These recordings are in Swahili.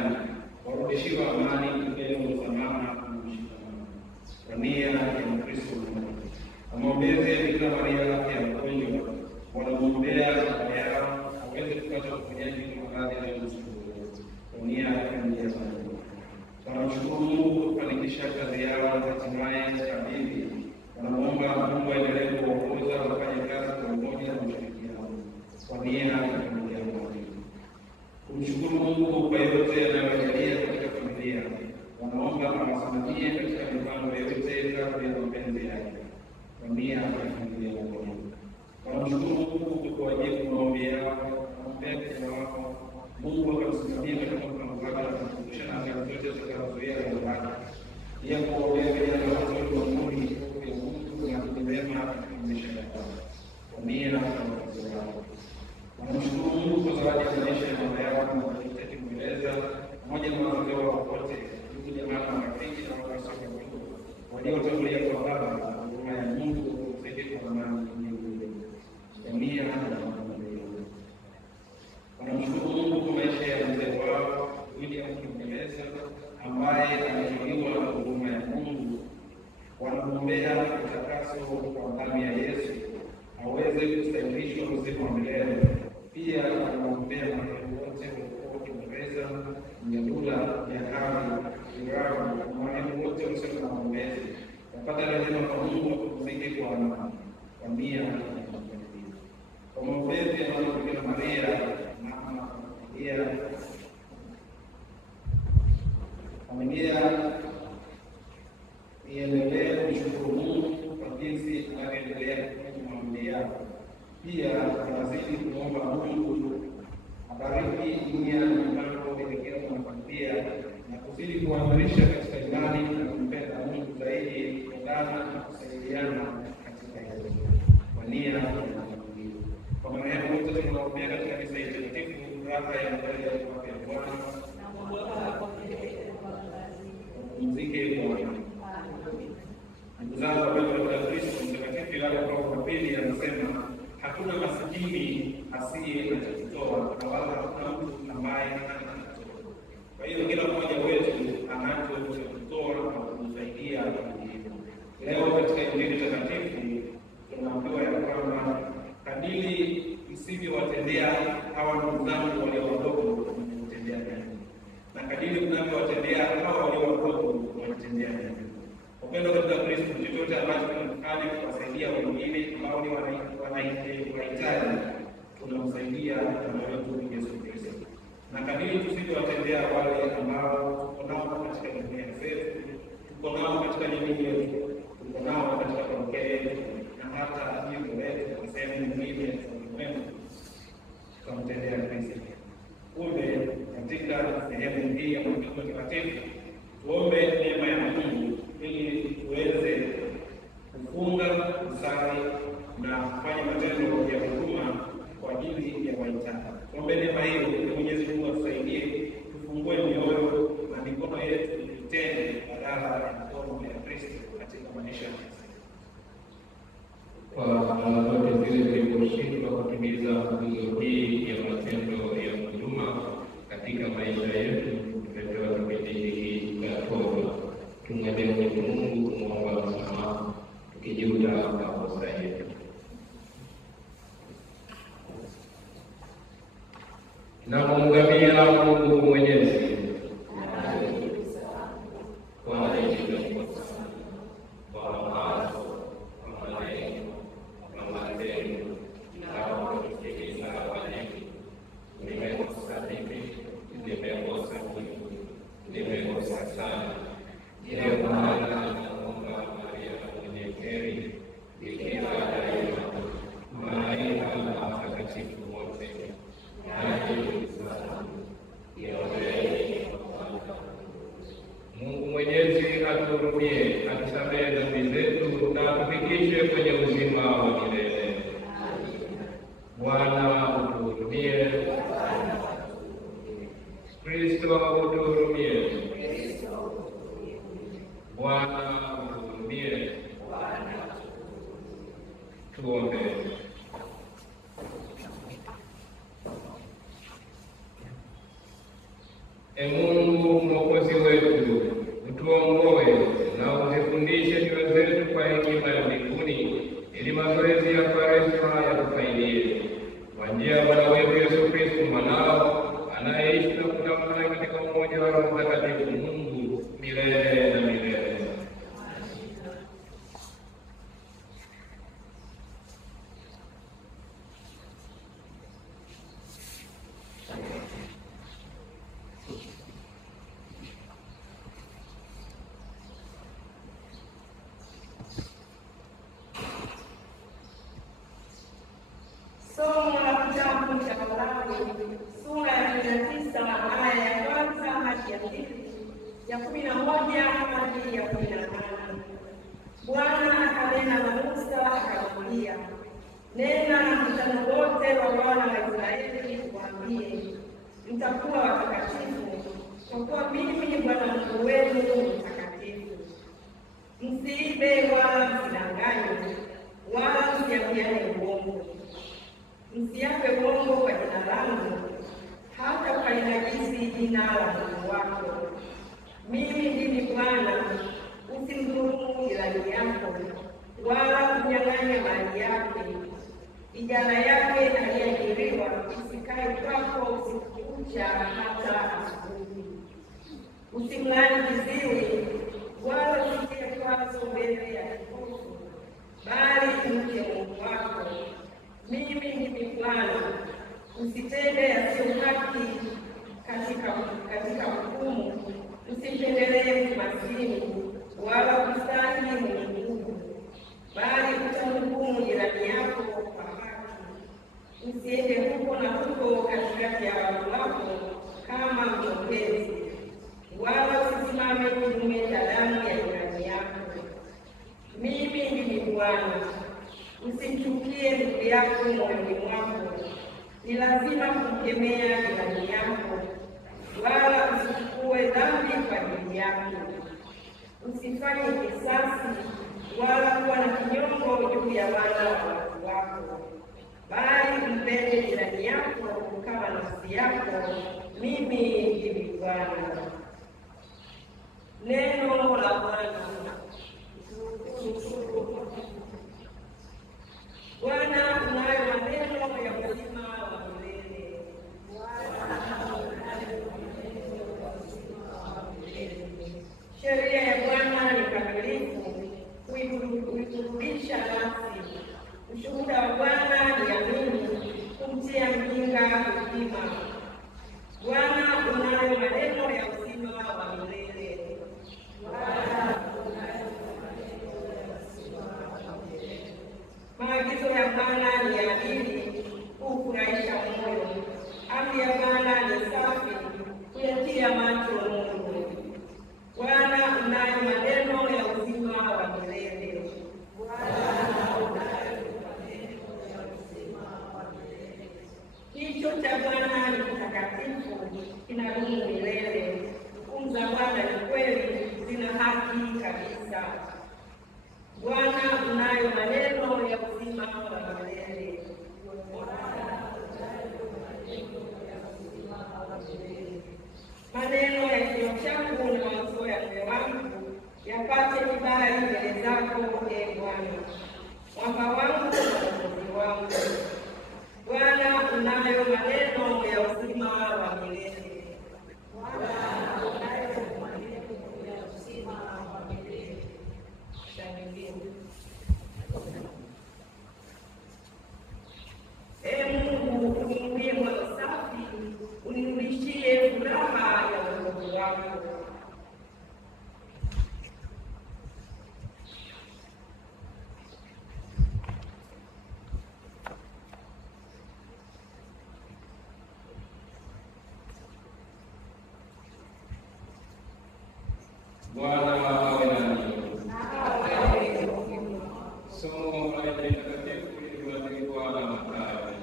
duniani warudishiwa amani, upendo, usalama na mshikamano. Kwa nia ya Kristo wameombeze Bikira Maria ya mgonjwa, wanamwombea baba yao aweze kupata uponyaji kwa maradhi ya usugu. Kwa nia ya familia sana wanamshukuru Mungu kufanikisha kazi yao hatimaye kamili. Wanamuomba Mungu aendelee kuongoza wafanye kazi kwa umoja na ushirikiano. Kwa nia ya familia moja kumshukuru Mungu kwa yote anayojalia katika familia. Wanaomba awasimamie katika mipango yote kadri ya mapenzi yake. Kwa nia ya familia moja wanamshukuru Mungu kwa wajibu maombi yao. Wanaombea kijana wako Mungu akamsimamia katika mpango wake na kumkumbusha na kazi zote zitakazozuia baraka. Pia kuombea vijana wote wa Mungu ya Mungu na kujema katika maisha yao. Kwa nia ya familia yao wanamshukuru Mungu kwa zawadi ya maisha ya baba yao na kujitahidi kumweleza pamoja na wazee wao wote, ndugu jamaa na marafiki na watu wa Mungu waliotangulia kwa baba na huruma ya Mungu kusaidia kwa amani nyingi. Kwa nia ya familia wanamshukuru Mungu kwa maisha ya mzee wao William Kiingereza ambaye amechukuliwa na huruma ya Mungu. Wanamwombea utakaso kwa damu ya Yesu aweze kustahilishwa uzima wa milele. Pia wanamwombea marehemu wote waliokuwa Kiingereza, Mnyadula, Yakari, Irabu, marehemu wote wasio na maombezi wapata rehema kwa Mungu wapumzike kwa amani. Kwa nia ya familia kwa maombezi ya Mama Bikira Maria mama familia iendelee kumshukuru Mungu kwa jinsi anavyoendelea kufanya maombi yao. Pia tunazidi kuomba Mungu abariki nia na mipango ya Bikira na familia na kuzidi kuimarisha katika imani na kumpenda Mungu zaidi, kuungana na kusaidiana katika hilo. Kwa nia ya familia kwa marehemu wote tunaombea katika misa hii takatifu raha ya mbele ya Bwana mziki kwa ndugu zangu wapendwa wa Kristo. Mtakatifu Yohane Paulo wa Pili anasema hakuna masikini asiye na cha kutoa na wala hakuna mtu ambaye hana cha kutoa. Kwa hiyo kila mmoja wetu anacho cha kutoa na kumsaidia mwingine. Leo katika Injili takatifu tunaambiwa ya kwamba kadiri msivyowatendea hawa ndugu zangu walio wadogo mnatendea nani, na kadiri mnavyowatendea hawa walio wadogo mnatendea nani. Upendo katika Kristo, chochote ambacho tunafanya kuwasaidia wengine ambao ni wanahitaji, tunamsaidia Bwana wetu Yesu Kristo. Na kadiri tusivyowatendea wale ambao tuko nao katika dunia zetu, tuko nao katika jamii yetu, tuko nao katika parokia yetu na hata jimbo letu na sehemu nyingine ya ulimwengu, tutamtendea Kristo. Kumbe katika sehemu hii ya Maandiko Matakatifu tuombe neema ya Mungu ili tuweze kufunga, kusali na kufanya matendo ya huruma kwa ajili ya wahitaji. Tuombe neema hiyo ili Mwenyezi Mungu atusaidie tufungue mioyo na mikono yetu itende badala ya mikono ya Kristo katika maisha yetu. Kwa mara zote zile zilizoshindwa kutimiza nguzo hii ya matendo ya huduma katika maisha yetu, tumepewa kipindi hiki cha toba. Tumwendee Mwenyezi Mungu kumwomba msamaha tukijuta makosa yetu. Na kumngamia Mungu Mwenyezi atusamehe dhambi zetu na atufikishe kwenye uzima wa milele. Bwana utuhurumie. Kristo utuhurumie. Bwana utuhurumie. Tuombe. Mungu Mwokozi wetu, utuongoe na uzifundishe nyoyo zetu kwa hekima ya mbinguni, ili mazoezi ya Kwaresma yatufaidie. Kwa njia ya Bwana wetu Yesu Kristo mwanao, anayeishi na kutawala katika umoja wa Roho Mtakatifu, Mungu milele na milele. Somo la kitabu cha Walawi sura ya 19 aya ya kwanza hadi ya pili, ya 11 hadi ya 18. Bwana akanena na Musa akamwambia, nena na mkutano wote wa wana wa Israeli uwaambie, mtakuwa watakatifu, kwa kuwa mimi ni Bwana Mungu wenu mtakatifu. Msiibe wala msidanganye, wala msiambiane uongo. Msiape uongo kwa jina langu, hata ukalinajisi jina la Mungu wako. Mimi ndimi Bwana. Usimdhulumu jirani yako, wala kunyang'anya mali yake. Ijara yake aliyeajiriwa isikae kwako usiku kucha hata asubuhi. Usimlaani kiziwi, wala usitie kwazo mbele ya kipofu, bali mche Mungu wako. Mimi ndimi Bwana. Usitende yasiyo haki katika hukumu. Usimpendelee maskini, wala kusahi mwenye nguvu, bali utamhukumu jirani yako kwa haki. Usiende huko na huko katikati ya watu wako kama mchongezi, wala usisimame kinyume cha damu ya jirani yako. Mimi ndimi Bwana. Usimchukie ndugu yako moyoni mwako. Ni lazima kumkemea jirani yako, wala usichukue dhambi kwa ajili yake. Usifanye kisasi, wala kuwa na kinyongo juu ya wana wa watu wako, bali mpende jirani yako kama nafsi yako. Mimi ndimi Bwana. Neno la Bwana. Bwana unayo maneno ya uzima wa milele. Sheria ya Bwana ni kamilifu, huiburudisha nafsi. Ushuhuda wa Bwana ni amini, kumtia mjinga hekima. Bwana unayo maneno ya uzima wa milele. Maagizo ya Bwana ni adili, hufurahisha moyo. Amri ya Bwana ni safi, huyatia macho nuru. Bwana unayo maneno ya uzima wa milele. Kicho cha Bwana ni kitakatifu, kinadumu milele. Hukumu za Bwana ni kweli, zina haki kabisa. Bwana unayo maneno ya uzima wa milele. Maneno ya kinywa changu na mawazo ya moyo wangu yapate kibali mbele zako, ee Bwana, mwamba wangu na mwokozi wangu. Bwana unayo maneno ya uzima wa milele. Ee Mungu, uniumbie moyo safi, unirudishie furaha ya wokovu wako. Bwana awe nanyi. Somo la Injili takatifu lililoandikwa na Mathayo.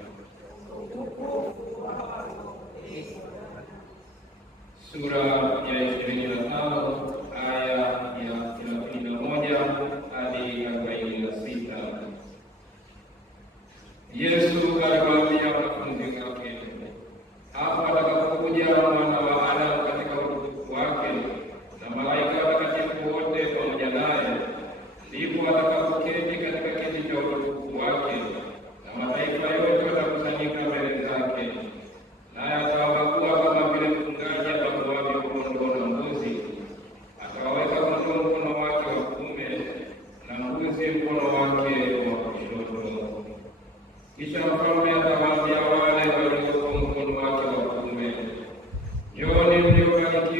Sura ya 25 aya ya 31 hadi 46. Yesu aliwaambia wanafunzi wake, hapo atakapokuja Mwana wa Adamu katika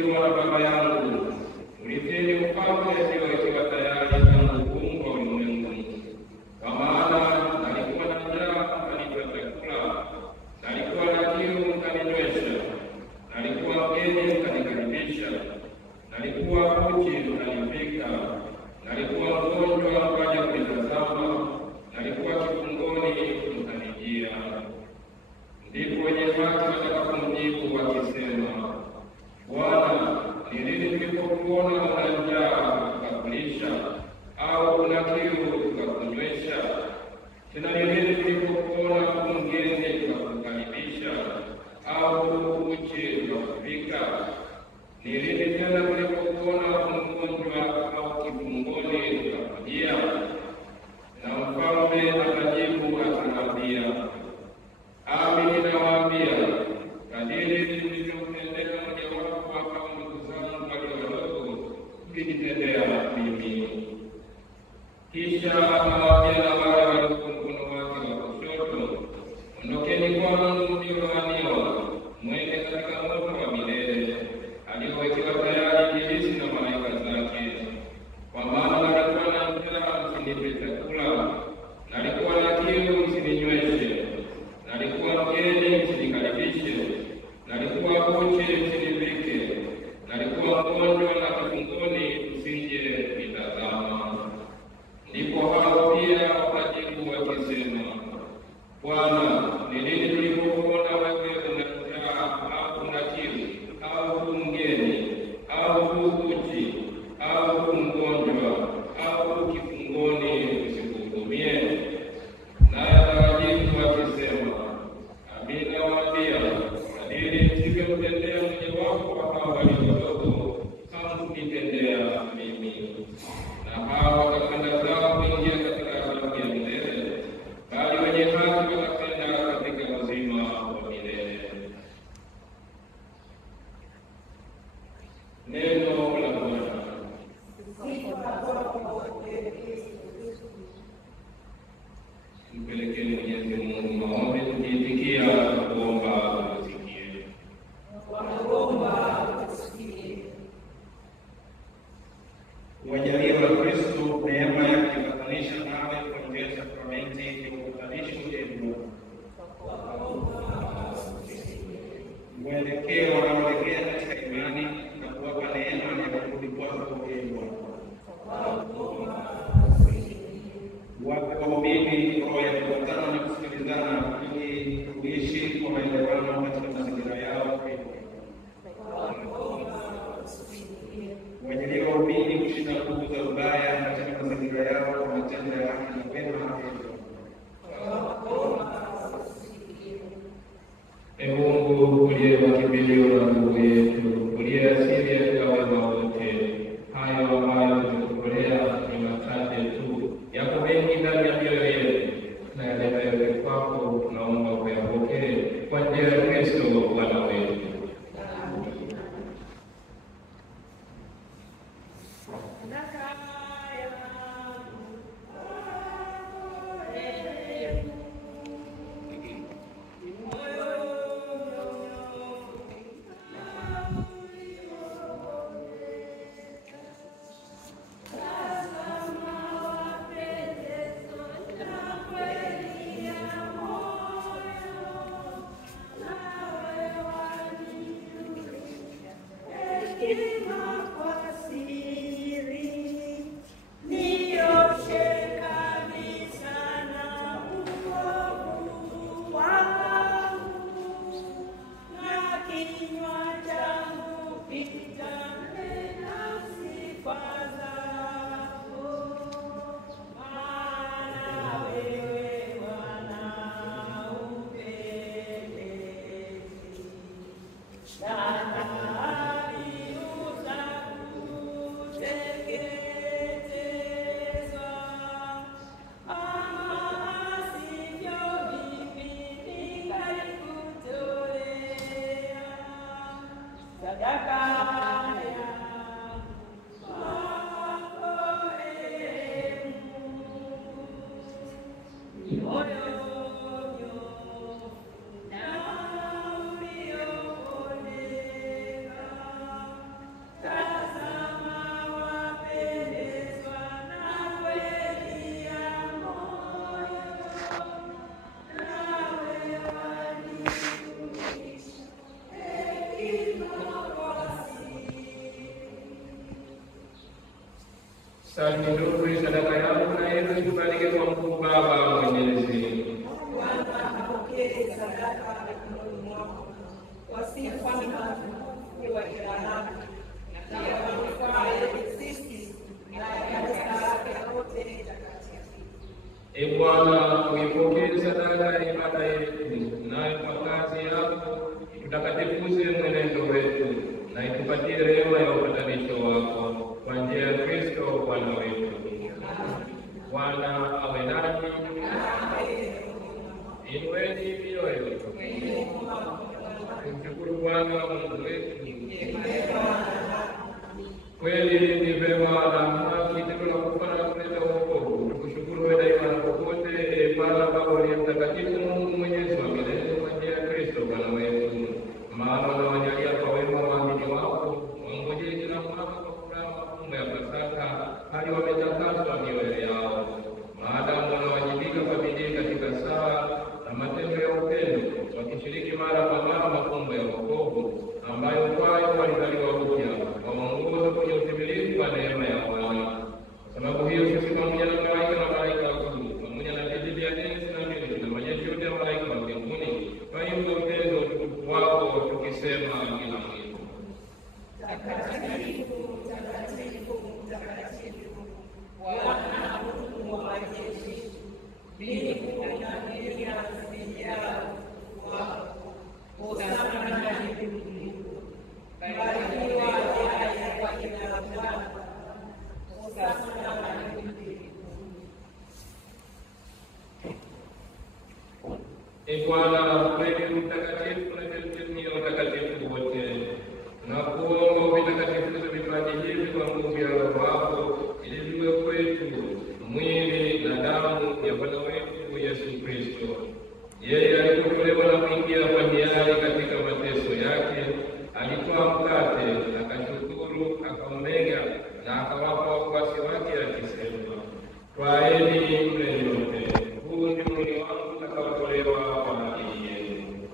mlivyouliwa na Baba yangu, ulizeni ufalme ikiwa tayari tangu kuumbwa ulimwengu. Kwa maana nalikuwa na njaa mkanipa chakula, nalikuwa na kiu mkaninywesha, nalikuwa mgeni mkanikaribisha, nalikuwa uchi mkanivika, nalikuwa mgonjwa mkaja kunitazama, nalikuwa kifungoni mkanijia. Ndipo wenye haki watakapomjibu wakisema, Bwana, ni lini tulipokuona una njaa tukakulisha, au una kiu tukakunywesha? Tena ni lini tulipokuona mgeni tukakukaribisha, au uchi tukakuvika? Ni lini tena tulipokuona mgonjwa au kifungoni tukakujia? Na mfalme akajibu akawaambia, Amin nawaambia, kadiri nilivyomtendea mojawapo wa hao ndugu zangu walio wadogo, mlinitendea mimi. Kisha akawaambia na wale waliokuwa mkono wake wa kushoto, ondokeni kwangu mliolaaniwa, mwende katika moto wa milele aliowekewa tayari ibilisi na malaika zake. Kwa maana nalikuwa na njaa, msinipe chakula, nalikuwa na kiu, msininyweshe, nalikuwa mgeni, msinikaribishe, nalikuwa uchi, msinivike, nalikuwa mgonjwa na kifungoni, msije nitazama. Ndipo hao pia wakajibu wakisema, Bwana, ni lini tulipokuona wewe una njaa au una kiu, au mgeni, au uchi, au mgonjwa, au kifungoni, tusikuhudumie? Naye akawajibu akisema, Amin nawaambia, kadiri msivyomtendea mmojawapo wa hao walio wadogo, hamkunitendea mimi. Na hao wakakwenda zao kuingia katika adhabu ya milele, bali wenye haki wakakwenda katika uzima wa milele. Neno la Bwana. Mpelekeni Mwenyezi Mungu maombi, tukiitikia kuomba usikie. Wajalie wa Kristo neema yake kupatanisha nawe kwa njia ya sakramenti ya upatanisho wetu. Mwelekee wanaoelekea katika imani na kuwapa neema ya kurudi kwako, Ee Bwana. Wape waumini roho ya kupatana na kusikilizana ili kuishi kwa maelewano katika mazingira yao. Wajalie waumini kushinda nguvu za ubaya katika mazingira yao kwa matendo ya haki na wema. Ee Mungu uliye kimbilio la nguvu yetu, uliye asili ya wema wote, hayo ambayo tumetolea ni machache tu, yako mengi ndani ya mioyo yetu, na yale kwako tunaomba kuyapokee kwa njia ya Kristo Bwana wetu. Sasa ndio sadaka yangu na yenu ikubalike kwa Mungu Baba Mwenyezi. Bwana apokee sadaka mikononi mwako kwa sifa na kwa jina lake na kwa manufaa yetu sisi na kanisa lake lote takatifu. Ee Bwana, uipokee sadaka ya ibada yetu, nayo kwa kazi yako tutakatifuze mwenendo wetu na itupatie rehema ya upatanisho wako kwa njia ya Kristo Bwana wetu. Bwana awe nanyi. Inueni mioyo. Tumshukuru Bwana Mungu wetu. Kweli ni vema na haki tendo la kufanya kuleta wokovu. Tukushukuru wewe daima na popote, Ee Bwana Baba uliye mtakatifu, Mungu mwenyezi wa milele, kwa njia ya Kristo Bwana wetu. Maana unawajalia kwa wema waamini wako, wangojee kila mwaka kwa furaha mafumbo ya Pasaka, hadi wametakaswa mioyo yao. Maadamu wanawajibika kwa bidii katika sala na matendo ya upendo, wakishiriki mara kwa mara mafumbo ya wokovu, ambayo kwayo walizaliwa upya, waongoze kwenye utimilifu wa neema ya Bwana. Kwa sababu hiyo sisi pamoja na malaika wakuu, pamoja na viti vya enzi na milki na majeshi yote ya malaika wa mbinguni, twaimba utenzi wa utukufu wako, tukisema kila mwito: Takatifu, takatifu, takatifu, Bwana Mungu wa majeshi, mbingu na dunia zimejaa wako. Hosana mbinguni. Barikiwa yeye kwa jina la Bwana. Hosana mbinguni. Ee Bwana, kweli mtakatifu na chemchemi ya utakatifu wote, tunakuomba uvitakatifuze vipaji hivi kwa nguvu ya Roho wako, ili viwe kwetu mwili na damu ya Bwana wetu Yesu Kristo. Yeye alipotolewa na kuingia kwa hiari katika mateso yake, alitoa mkate, akashukuru, akaumega na akawapa wafuasi wake akisema, twaeni mle nyote, huu ni mwili wangu utakaotolewa kwa ajili yenu.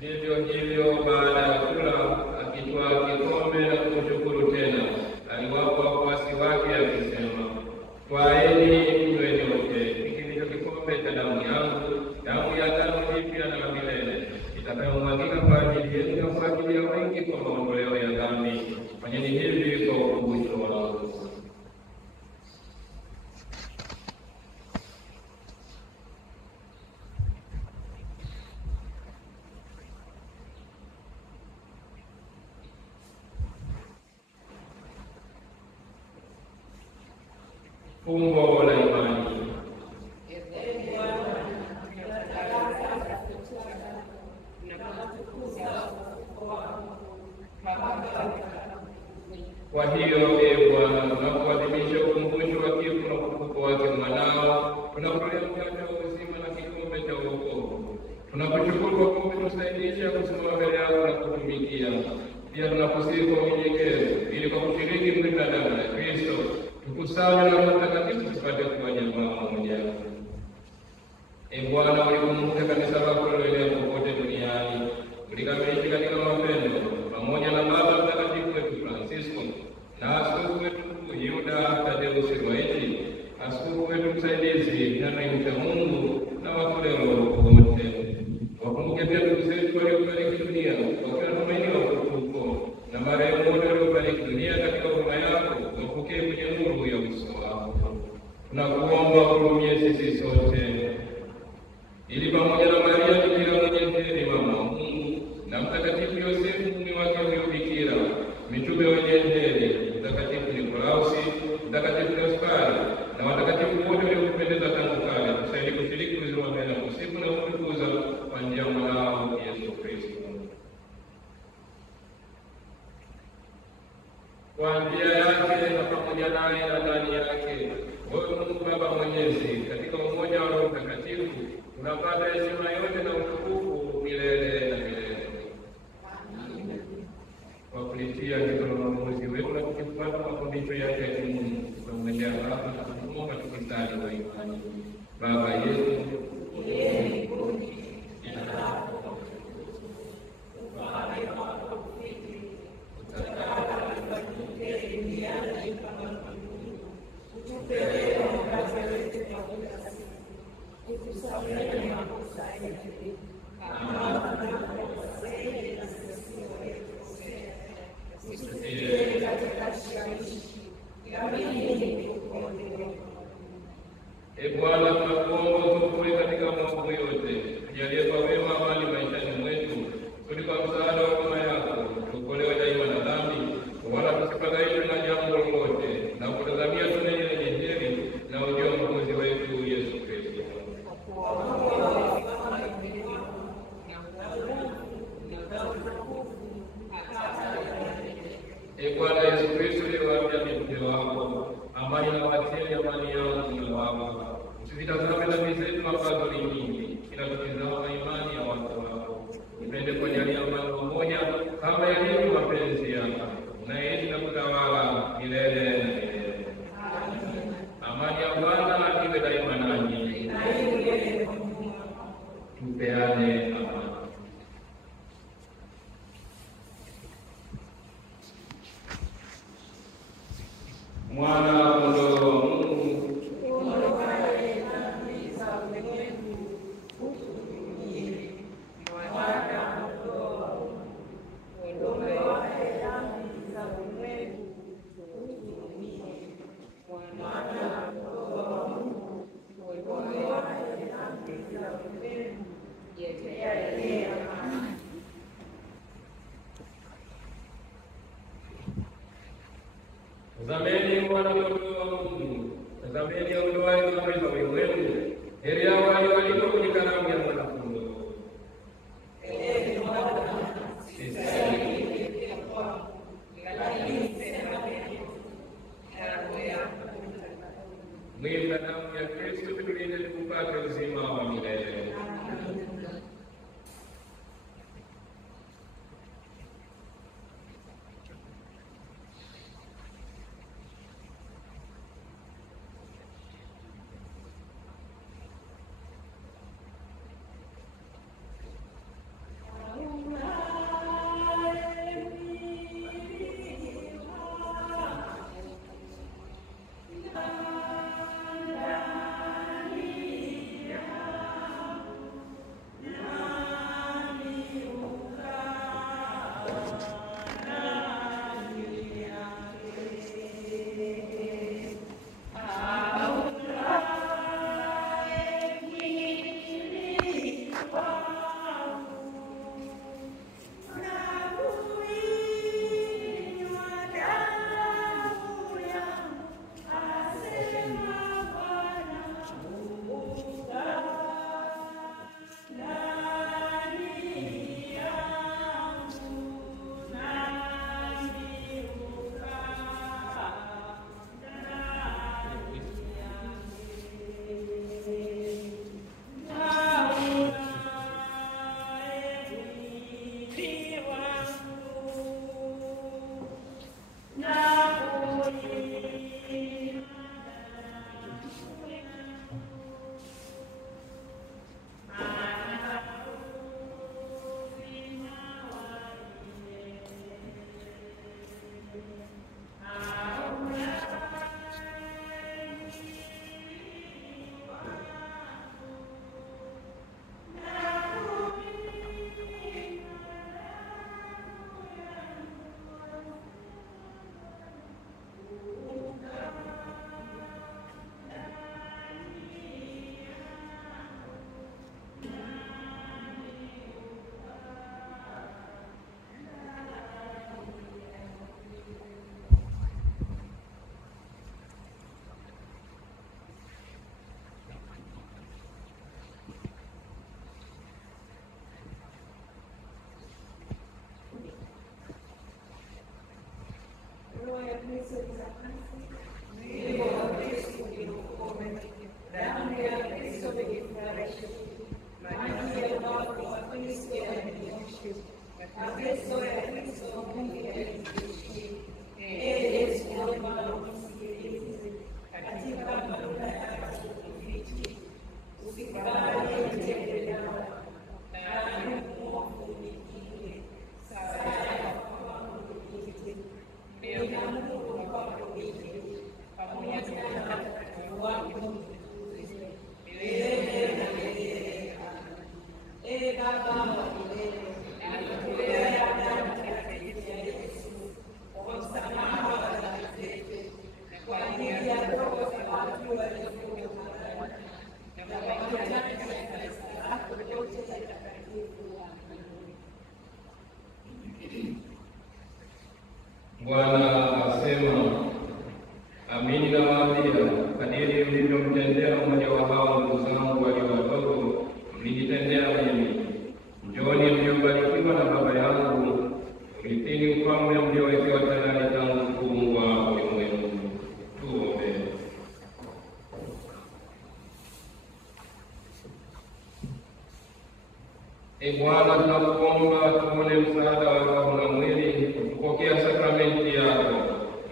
Vivyo hivyo baada ya kula, akitwaa kikombe na kushukuru tena, aliwapa wafuasi wake akisema, twaeni mnywe nyote, hiki ndicho kikombe cha damu yangu, damu ya agano jipya na la milele, itakayomwagika kwa ajili yenu na kwa ajili ya wengi kwa maondoleo ya dhambi. Fanyeni hivi kwa ukumbusho wangu. Fumbo la imani. Kwa hiyo, Ee Bwana, tunapoadhimisha ukumbusho wa kifo na ufufuko wake mwanao, tunakutolea mkate wa uzima na kikombe cha wokovu. Tunakushukuru kwa kuwa umetusaidia kusimama mbele yako na kutumikia. Pia tunakusihi kwa unyenyekevu, ili kwa kushiriki mwili na damu ya Kristo tukusanywe na Mtakatifu tupate kuwa jamaa moja. Ee Bwana, ulikumbuke kanisa lako liloenea popote duniani, ulikamilisha katika mapendo, pamoja na Baba Mtakatifu wetu Francisco na askofu wetu Yuda Tadeusi Ruwa'ichi, askofu wetu msaidizi Henry Mungu na watoleo wote. Wakumbuke pia ndugu zetu waliofariki dunia wakiwa na tumaini la ufufuko, na marehemu wote waliofariki dunia katika huruma yako, wapokee kwenye nuru ya uso wako. Tunakuomba uhurumie sisi sote, ili pamoja na Maria Bikira mwenye heri mama wa Mungu na Mtakatifu Yosefu mume wake huyo bikira, mitume wenye heri, Mtakatifu Nikolausi, Mtakatifu Gaspari na watakatifu wote waliokupendeza tangu kale, tusaidie kushiriki uzima wa na kusifu na kutukuza kwa njia ya mwanao Yesu Kristo. Kwa njia yake na pamoja naye na ndani yake, wewe Mungu Baba Mwenyezi, katika umoja wa Roho Mtakatifu, tunapata heshima yote na utukufu milele na milele. Kwa kulitia jito la Mwokozi wetu na kupata mafundisho yake ya kimungu. Tunamwendea Baba na kumwomba tukisali kwa imani. Baba yetu uliye mbinguni, jina lako ufalme wako ufike, utakalo lifanyike duniani kama mbinguni. Utupe leo mkate wetu wa kila siku, utusamehe makosa yetu kama tunavyokosea na sisi waliokosea, usitutie katika kishawishi, lakini utuokoe. Ee Bwana, tunakuomba utuokoe katika maovu yote, tujalie kwa wema amani maishani mwetu, kuliko msaada wa huruma yako, tuokolewe daima na dhambi, wala tusifadhaishwe na jambo lolote, na kutazamia tumaini lenye heri na ujio wa Mwokozi wetu Yesu Kristo. Ee Bwana Yesu Kristo, uliwaambia mitume wako, amani nawaachia, amani yangu ninawapa. Usitazame dhambi zetu ambazo ni nyingi, ila tutazama imani ya watu wako. Upende kujalia amani pamoja kama yalivyo mapenzi yako, unaishi na kutawala milele na milele. Amani ya Bwana iwe daima nanyi. Tupeane amani. Mwana kondoo wa Mungu, uondoaye dhambi za ulimwengu, utuhurumie. Mwana kondoo wa Mungu, uondoaye dhambi za ulimwengu, utuhurumie. Mwana kondoo wa Mungu, uondoaye dhambi za ulimwengu, utujalie amani. Tazameni Mwana kondoo wa Mungu, tazameni aondoaye dhambi za ulimwengu. Heri hao walioalikwa kwenye karamu ya Mwana kondoo. Mwili na damu ya Kristo tulinde tupate uzima wa milele. Bwana asema, amini nawaambia, kadiri mlivyomtendea mmoja wa hao ndugu zangu walio wadogo, mlinitendea mimi. Njooni mliobarikiwa na Baba yangu, urithini ufalme mliowekewa tayari tangu kuumbwa ulimwengu. Tuombe. Bwana, tunakuomba tuone msaada wa roho na mwili, kupokea sakramenti yako,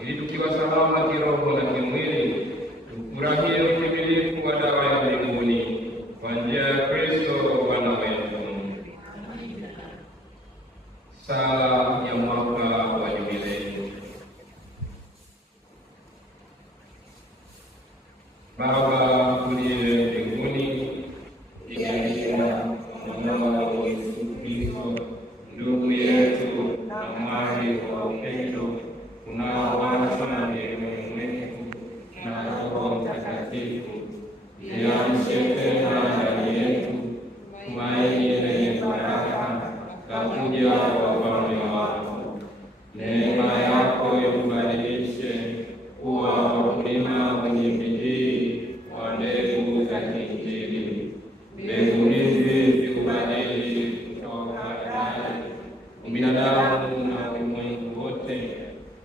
ili tukiwa salama kiroho na kimwili, tufurahie utimilifu wa dawa ya mbinguni kwa njia ya Kristo Bwana wetu. Sala ya mwaka wa Jubilei. Baba uliye mbinguni, jalia mwanao Yesu Kristo, ndugu yetu na mwali wa upendo unaowashwa na neema yetu na Roho Mtakatifu, liamshe tena ndani yetu tumaini lenye baraka la kuja kwa ufalme wako. Neema yako itubadilishe kuwa wakulima wenye bidii wa mbegu za Injili. Mbegu hizi ziubadili kutoka ndani ubinadamu na ulimwengu wote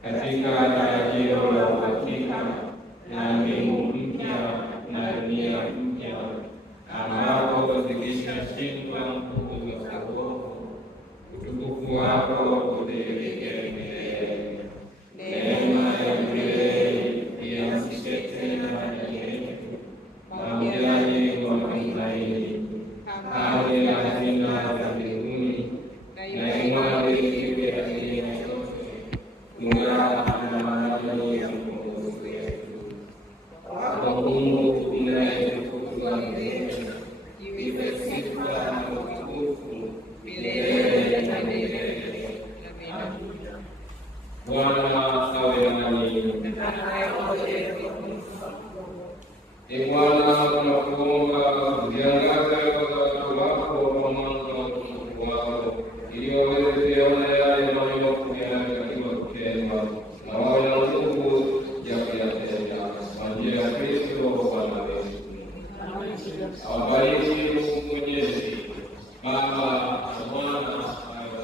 katika tarajio la uhakika na mbingu mpya na dunia mpya, ambapo zikishashindwa nguvu za wokovu, utukufu wako udhihirike milele. Neema ya Jubilei iamshe tena ndani yetu mahujaji wa matumaini, awe na hazina za mbinguni, na imwage asili yote furaha na maadili ya mkombozi wetu. Kwa Mungu unayetukuzwa milele, iwe sifa na utukufu milele na milele. Amina. Bwana awe nanyi. Bwana, tunakuomba uziangaze watu wako kwa mwanga wa utukufu wako, ili waweze kuyaona yale maovu yanayotakiwa kutendwa, na wawe na nguvu ya kuyatenda kwa njia ya Kristo Bwana wetu. Awabariki Mungu Mwenyezi, Baba na Mwana na Roho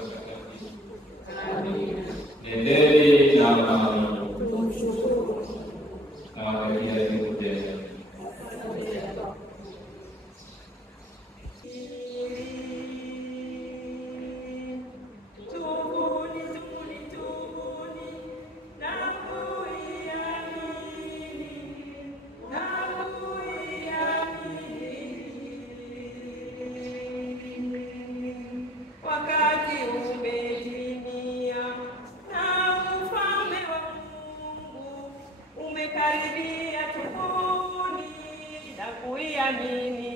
Mtakatifu. Nendeni na amani. Nawatakia siku njema. Wakati umetimia na ufalme wa Mungu umekaribia, tubuni na kuiamini.